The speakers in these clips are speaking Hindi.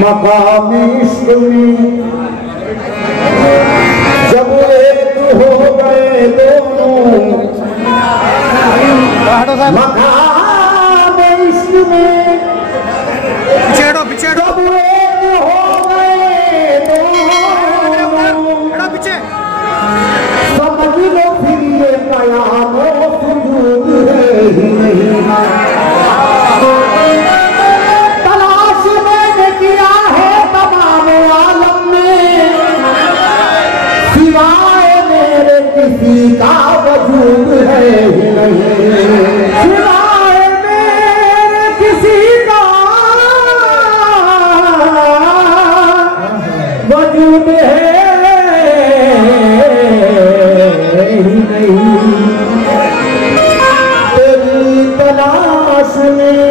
मकाम इश्क में जब एक हो गए दोनों, मकाम इश्क में जब एक हो गए दोनों, समझ लो फिर ये कयामत वजूद है ही नहीं। तलाश मैंने किया है तमाम आलम में, सिवाय मेरे किसी का वजूद है ही नहीं। सिवाय मेरे किसी का वजूद है ही नहीं। तेरी तलाश में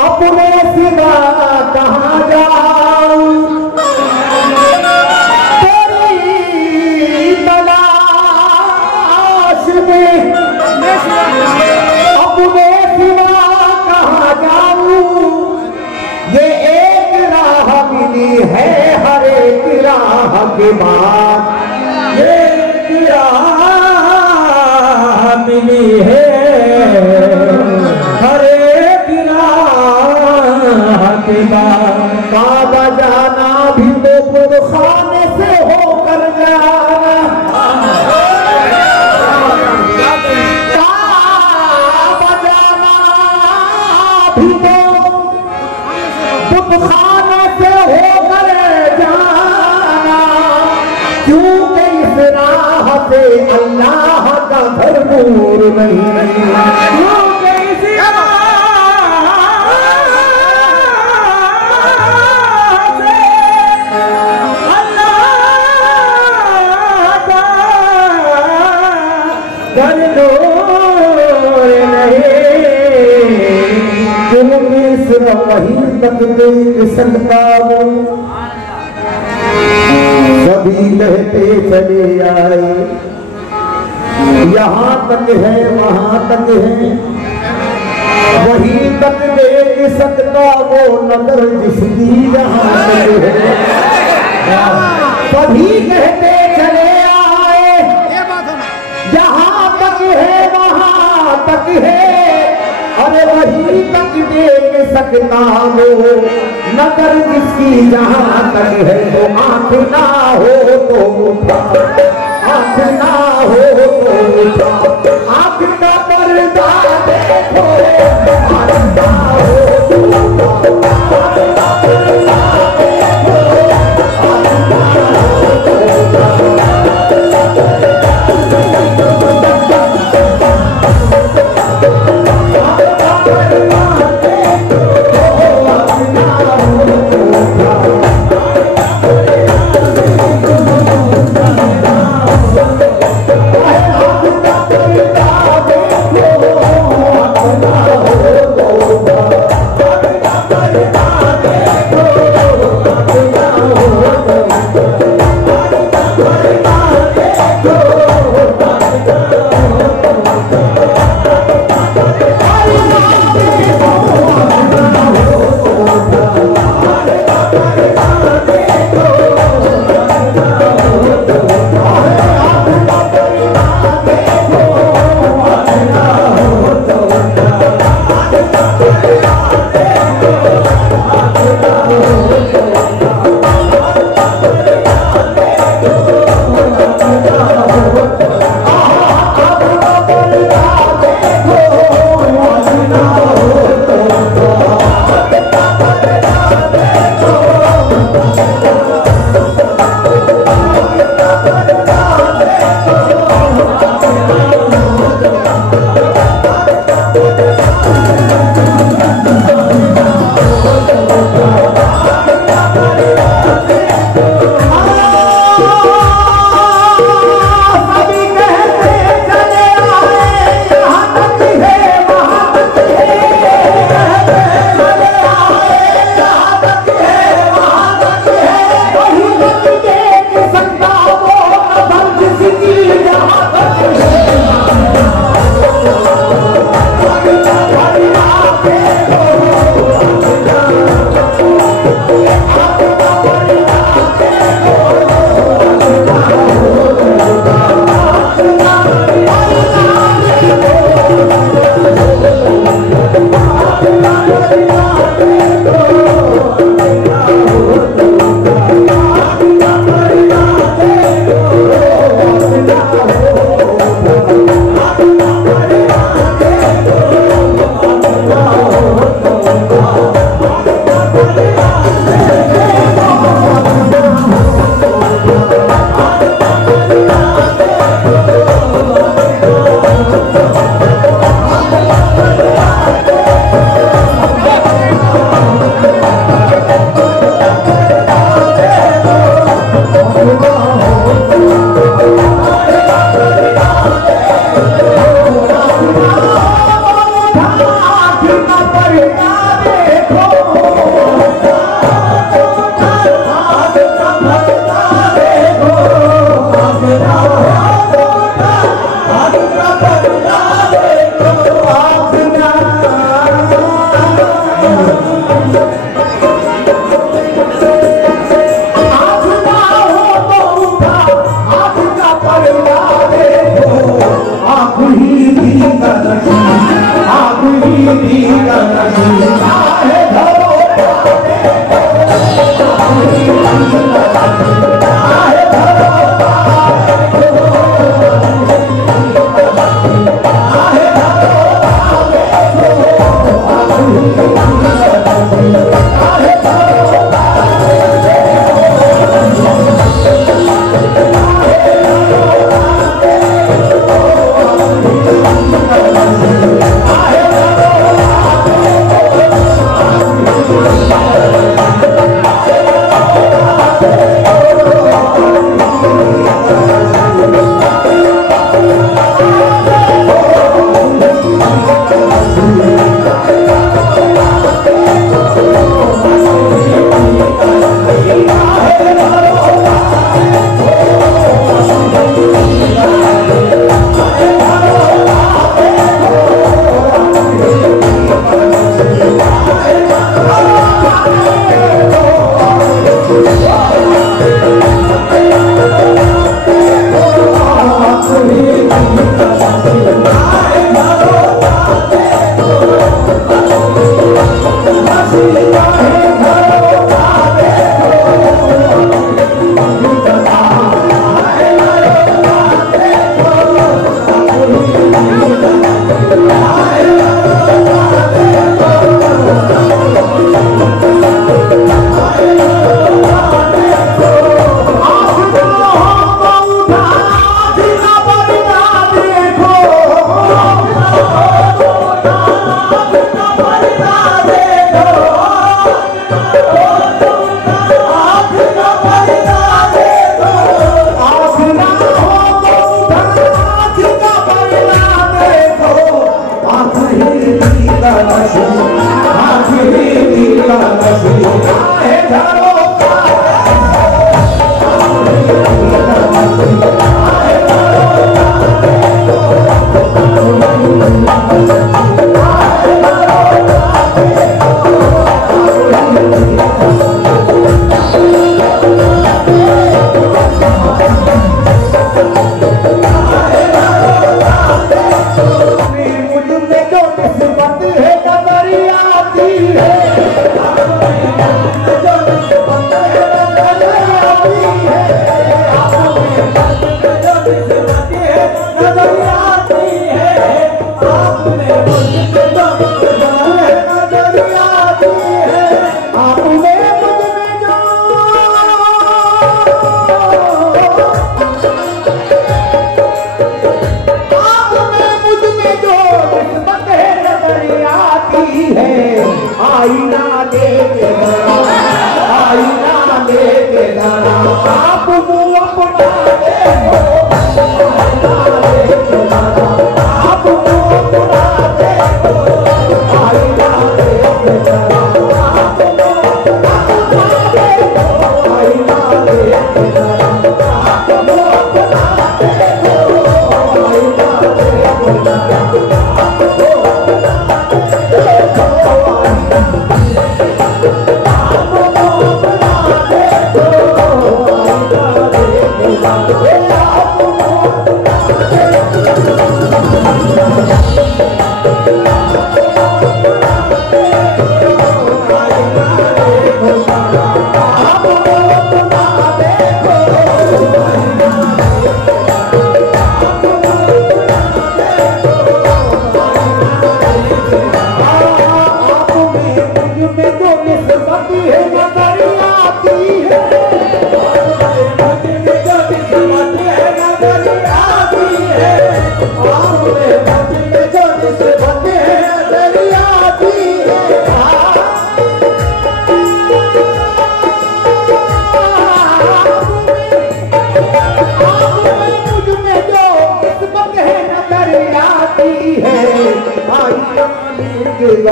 अपने सिवा कहाँ जाऊं, तेरी तलाश में अपने सिवा कहाँ जाऊं। ये एक राह मिली है हर एक राह के बाद, एक राह मिली है हर एक राह के बाद। काबा जाना भी तो खुद खाने से होकर जाना, काबा जाना भी तो खुद खाने से होकर जाना। क्योंकि इस राह से अल्लाह का घर दूर नहीं। क्योंकि इस राह से अल्लाह का घर दूर नहीं। क्योंकि सिर्फ वही तक सकता हूँ, सभी कहते चले आए यहाँ तक है वहाँ तक है, वही तक देख सकता वो नजर जिसकी जहाँ तक है। सभी कहते चले आए यहाँ तक है वहाँ तक है, अरे वही तक देख सकता वो नजर जिसकी जहाँ तक है। तो आँख ना हो तो उठा, आँख ना हो तो उठा, आँख का पर्दा देखो, आँख ना हो तो उठा, आँख का पर्दा देखो, आँख ना हो तो उठा। Oh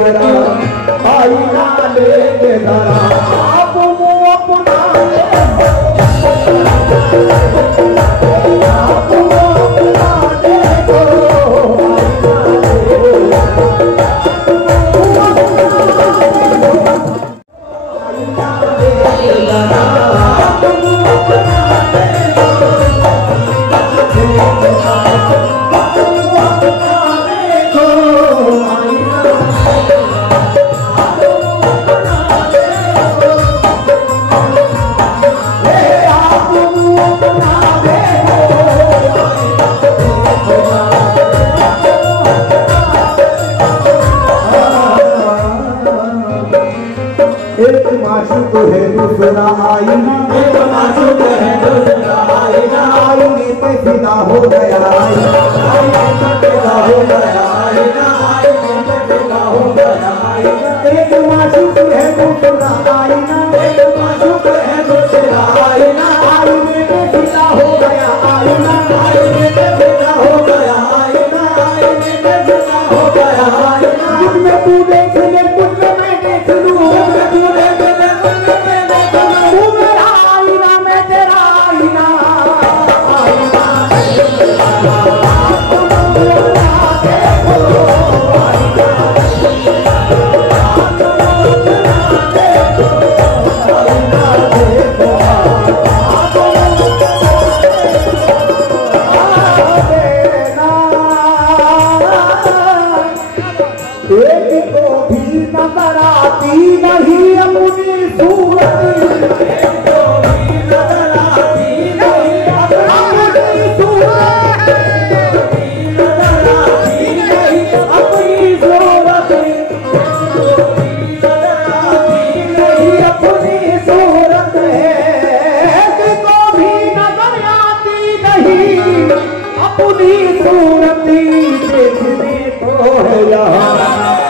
आई ना ले जरा आप अपना दूसरा आईना, एक मासूक है दूसरा आईना, आईने पे फिदा हो गया आईना, आईने पे फिदा हो गया आईना, आईने पे फिदा हो गया आईना, एक मासूक है दूसरा आईना, एक मासूक है दूसरा आईना, आईने पे फिदा हो गया आईना, आईने पे फिदा हो गया आईना, आईने पे फिदा हो गया आईना, जिसमें तू देख ले मुझमें मैं देख लूं, जिसमें तू देख ले मुझमें मैं देख लूं, तू मेरा आईना मैं तेरा आईना, एक को भी नजर आती नहीं अपनी सूरत,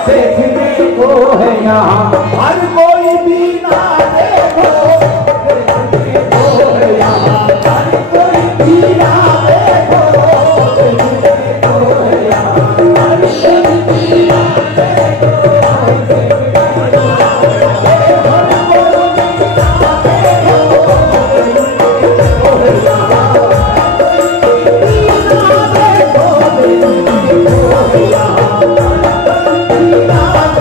देखने को है यहाँ, हर कोई भी ना देखो, देखने को है यहाँ, हर कोई भी ना देखो, देखने को है यहाँ, हर कोई भी ना देखो, हर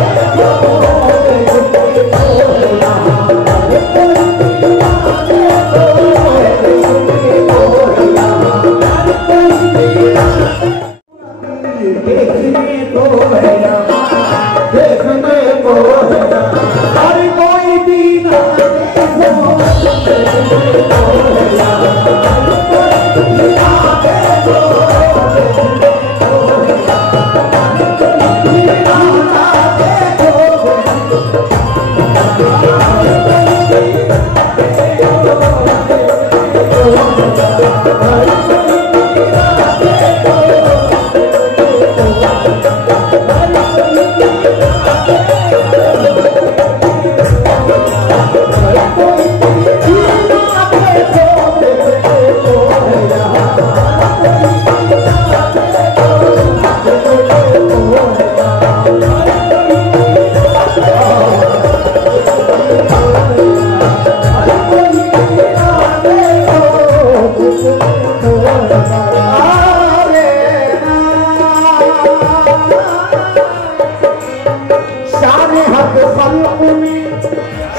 कोई भी ना देखने को है यहाँ, देखने को है यहाँ, हर कोई भी ना देखो, देखने को है यहाँ, हर कोई भी ना देखो,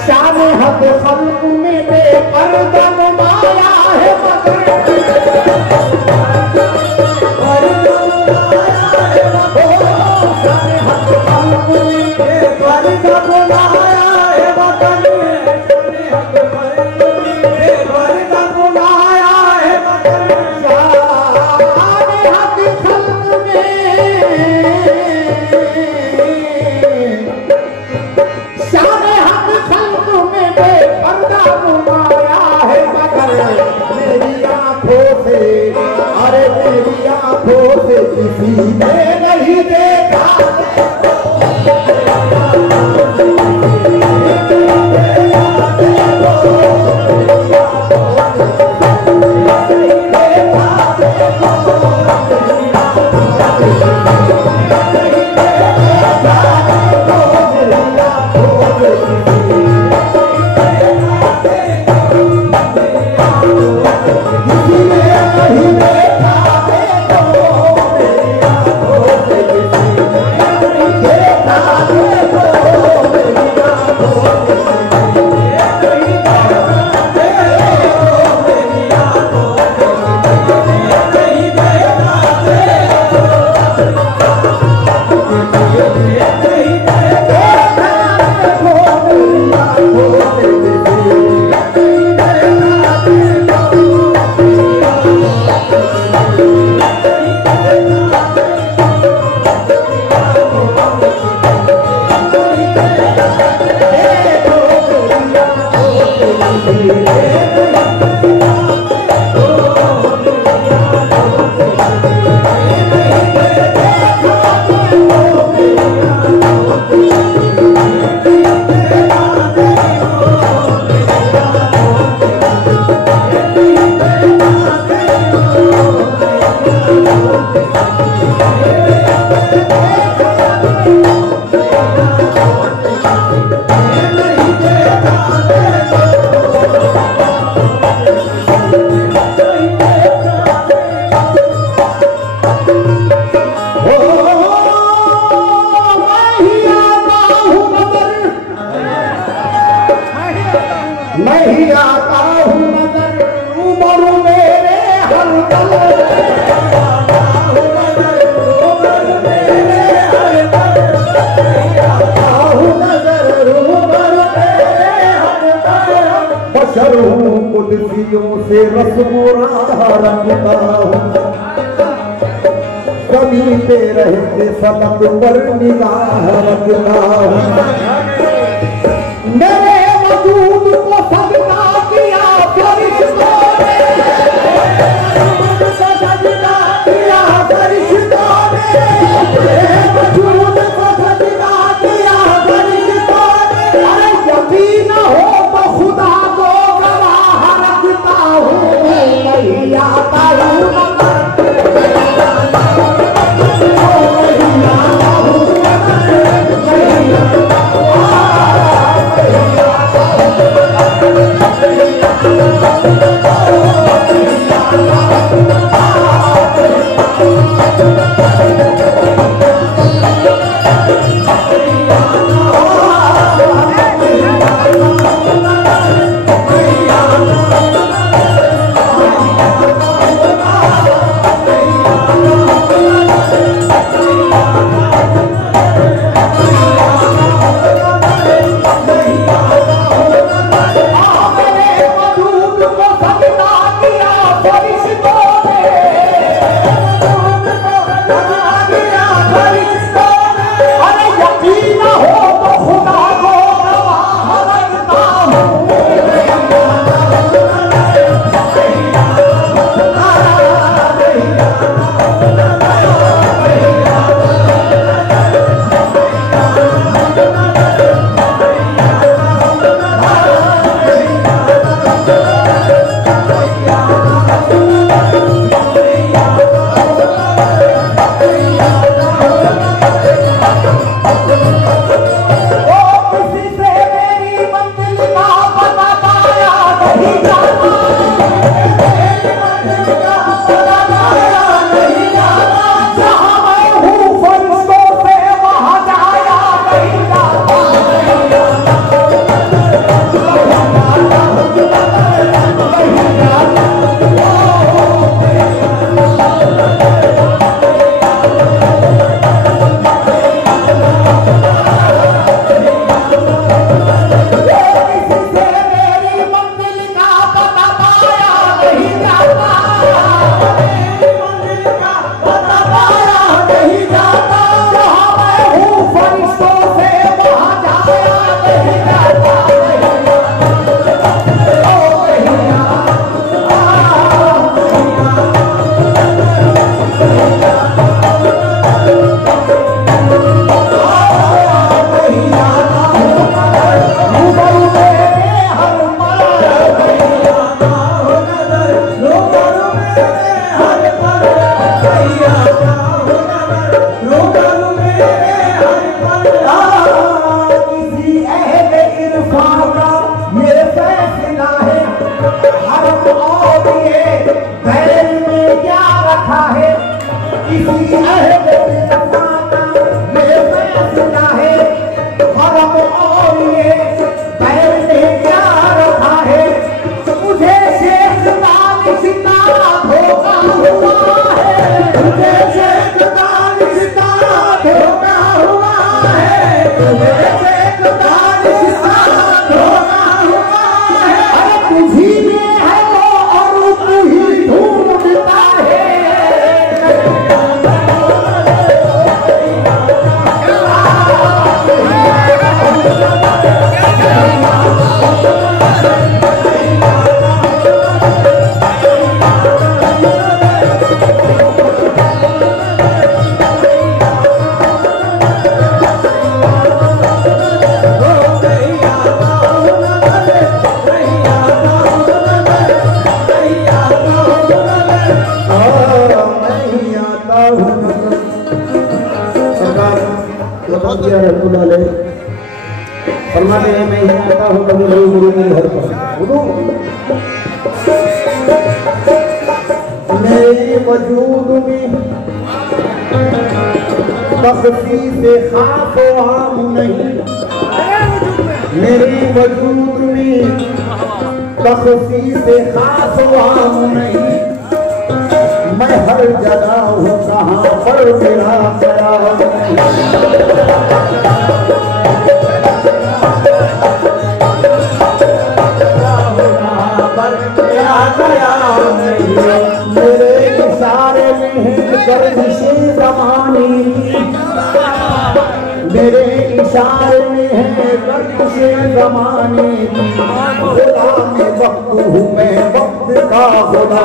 शान हक खल्क में बेपर्दा नुमाया है मगर, शान हक खल्क में बेपर्दा बुलाया है वतन में, हक खल्क में बेपर्दा बुलाया है वतन में, शान हक खल्क में, शान हक खल्क में बेपर्दा नुमाया है मगर, कुदसियों से रस्मों रखता हूँ कभी पे रहते फलक पर निगाह रखता हूँ मेरे वजूद को सजदा किया फरिश्तों ने सजदा किया फरिश्तों ने मेरे वजूद को सजदा किया फरिश्तों ने अरे यकीन हो तो खुदा को गवाह रखता हूँ नहीं आता हूँ मेरे वजूद में तखसीस खास आम नहीं मेरे वजूद में तखसीस खास आम नहीं मैं हर जगह हूँ कहाँ पर मेरा ख्याल मेरे इशारे में है गर्दिशे ज़माने मेरे इशारे में है गर्दिशे ज़माने खुदा में वक्त हूँ मैं वक्त का खुदा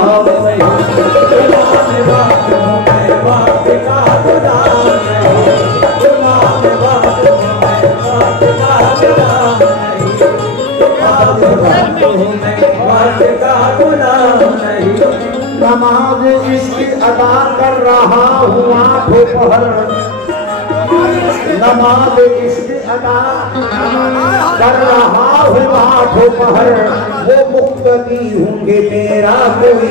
नमाज इश्क अदा कर रहा हूँ आठों पहर नमाज इश्क अदा कर रहा हूँ आठों पहर वो मुक्तदी होंगे मेरा कोई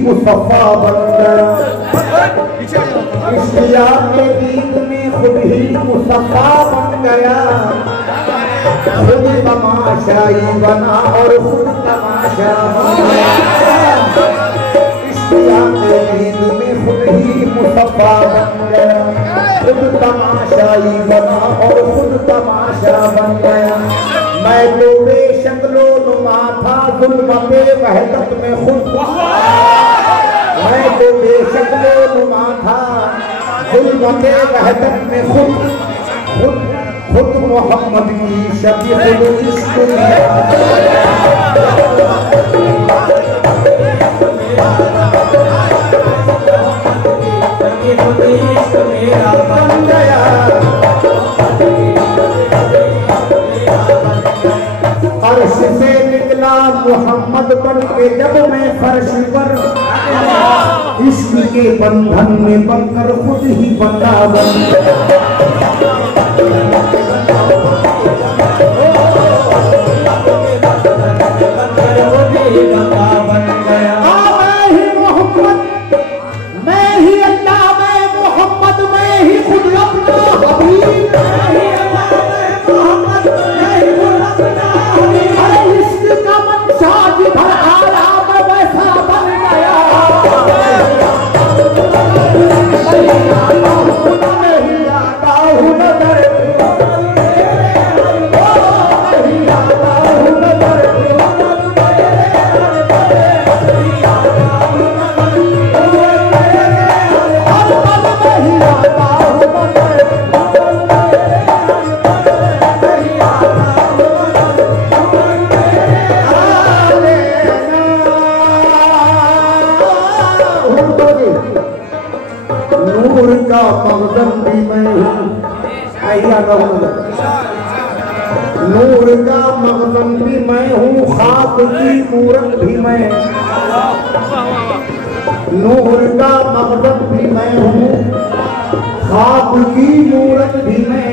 मुस्तफा बन गया खुद ही मुस्तफा बन गया खुद तमाशाई बना और खुद तमाशा खुद ही मुस्तफा बन गया खुद तमाशाई बना और खुद तमाशा बन गया मैं तो बेशक्लो नुमा था जुल्मते वहदत में खुद मैं तो बेशक्लो नुमा था जुल्मते वहदत में खुद खुद खुद मोहम्मद की शबीह इश्क मेरा बन गया अर्श से निकला मोहम्मद बन के जब मैं फर्श पर इश्क के बंधन में बनकर खुद ही बंदा बन गया। मैं ही मोहम्मद, मैं ही अल्लाह, मैं मोहम्मद, मैं ही खुद अपना हबीब, मैं ही अल्लाह, मैं मोहम्मद, मैं ही खुद अपना हबीब। अरे इश्क का मंशा जिधर आया मैं वैसा बन गया। नूर का मगदम भी मैं हूँ, नूर का मगदम भी मैं हूँ, खाक की मूरत भी मैं, नूर का मगदम भी मैं हूँ, खाक की मूरत भी मैं,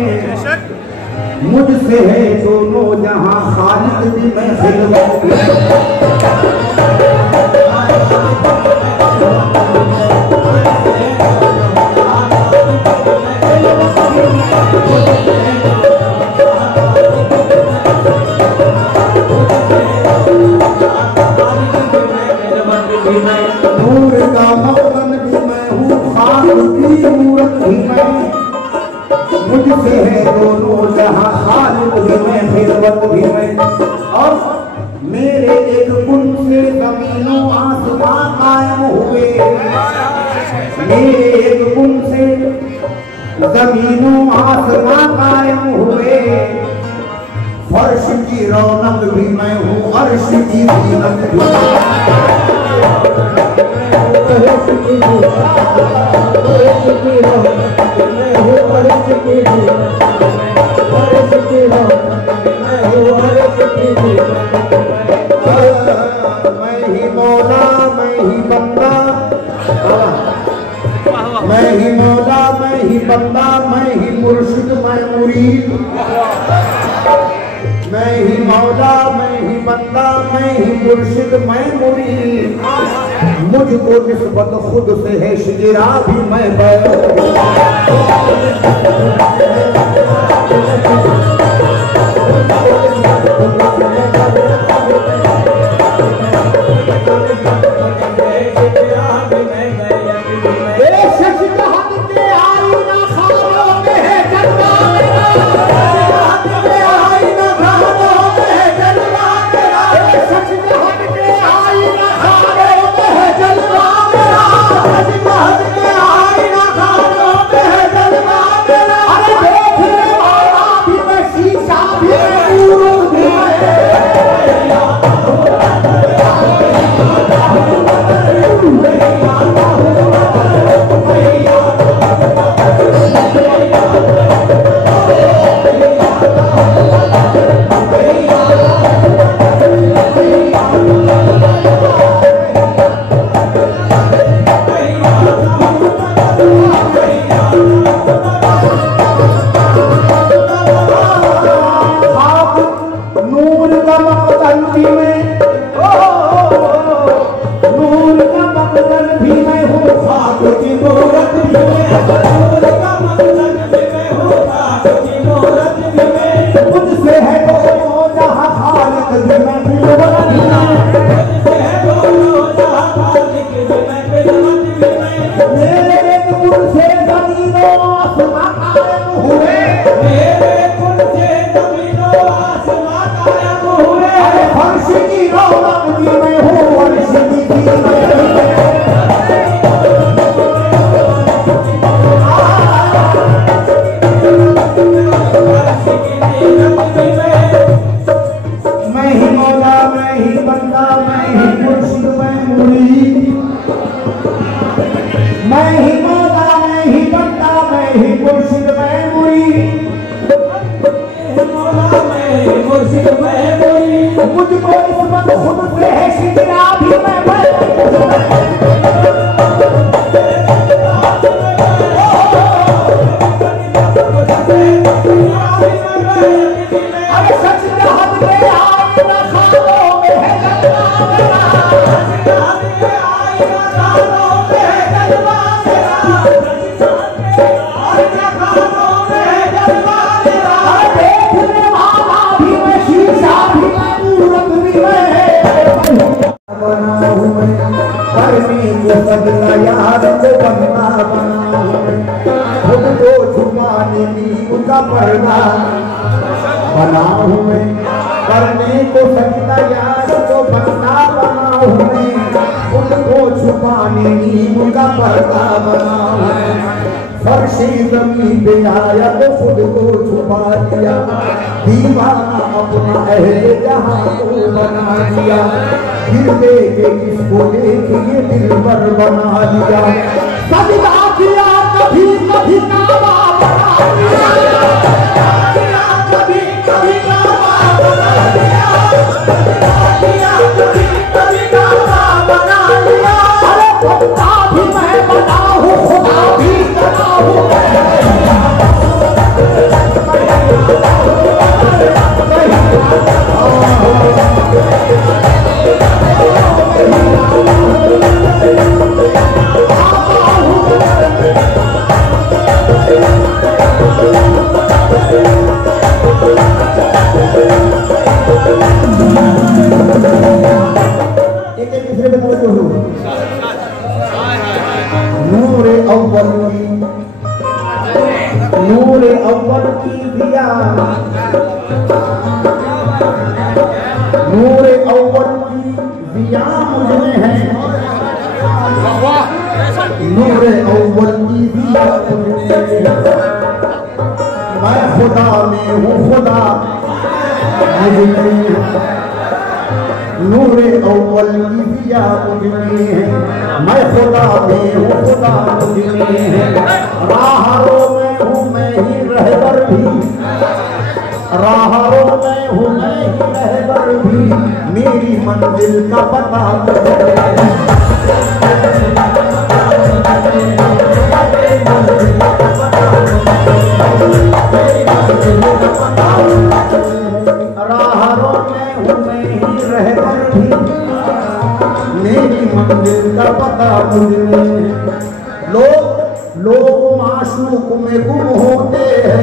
मुझसे है दोनों जहां खालिक भी मैं खिदमत भी नूर का मगदम भी मैं हूँ, खाक की मूरत भी मैं, मुझसे है दोनों जहां खालिक भी मैं खिदमत भी मैं। और मेरे एक गुण से जमीनों आसमां कायम हुए, मेरे एक गुण से जमीनों आसमां कायम हुए, फर्श की रौनक भी मैं हूँ, अर्श की जीनत भी मैं ही मौला, मैं ही बंदा, मैं ही मौला, मैं ही बंदा, मैं ही मुर्शिद, मैं मुरीद, मैं ही मौला, मैं ही बंदा, मैं ही मुर्शिद, मैं मुरीद, मुझको निस्बत खुद से है शिजरा भी मैं मुझको इस वक्त खुद से है शिजरा भी मैं यार को बंदा बना हूँ, खुद को छुपाने की उनका पर्दा बना हूँ मैं, करने को सजदा यार को बंदा बना हूँ मैं, खुद को छुपाने की उनका पर्दा बना हूँ मैं। फर्शी जमीन पे आया तो खुद को छुपा दिया, दीवाना अपना अहले जहां को बना दिया, फिर देखे किसको देखिए दिल पर बना दिया, सजदा किया कभी कभी काबा बना दिया, कभी कभी काबा बना दिया, किया कभी कभी काबा बना दिया। अरे खुदा भी मैं बना हूँ, खुदा भी बना हूँ, नूरे अव्वल की दिया, नूरे अव्वल की दिया मुझमें है, नूरे अव्वल की दिया मुझमें, मैं खुदा में हूँ, खुदा मुझमें है, नूरे अव्वल की दिया मुझमें है, मैं खुदा में हूँ, खुदा मुझमें है, राहरों में हूँ मैं ही रहबर भी, राहरों में हूँ मैं ही रहबर भी, मेरी मंजिल का पता राहरों में हूँ मैं ही रहबर भी, मेरी मंजिल का पता मुझे। लोग माशूक में गुम होते हैं,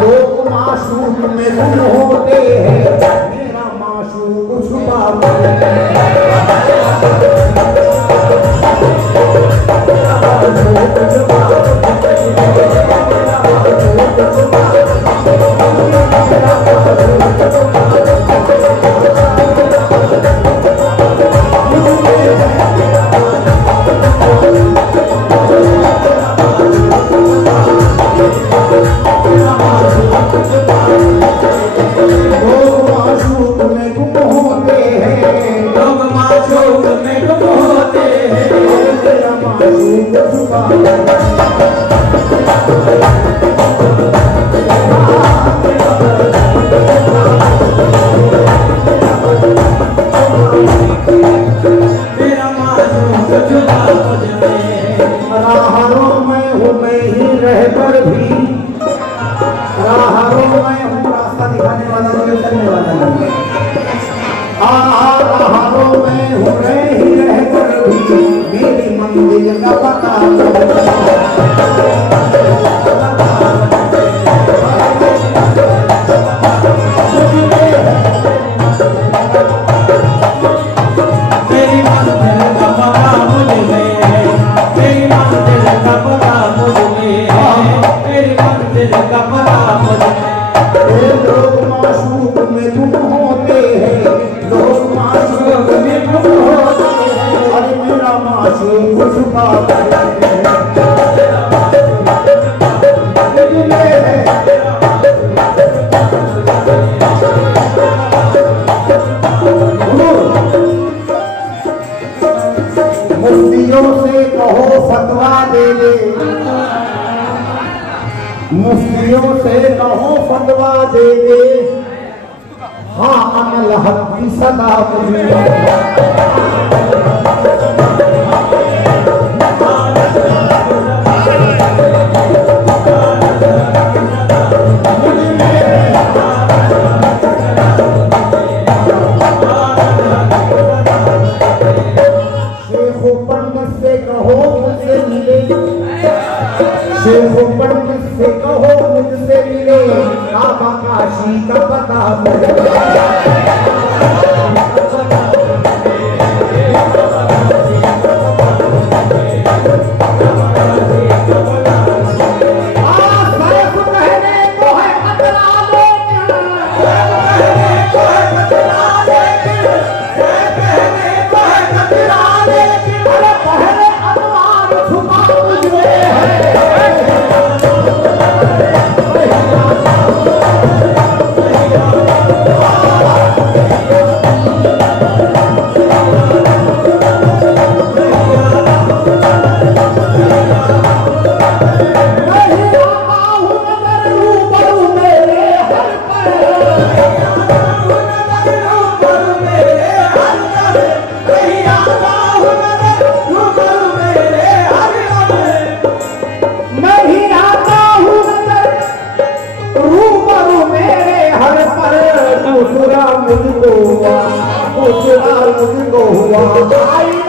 लोग माशूक में गुम होते हैं, मेरा माशूक छुपा मुफ्तियों से कहो फतवा दे दे, हाँ अमल हक की सदा मुझे। शेखो पंडित से कहो मुझसे मिले, शेखो पंडित से कहो मुझसे मिले, काबा काशी का पता मुझे। उनको हुआ आई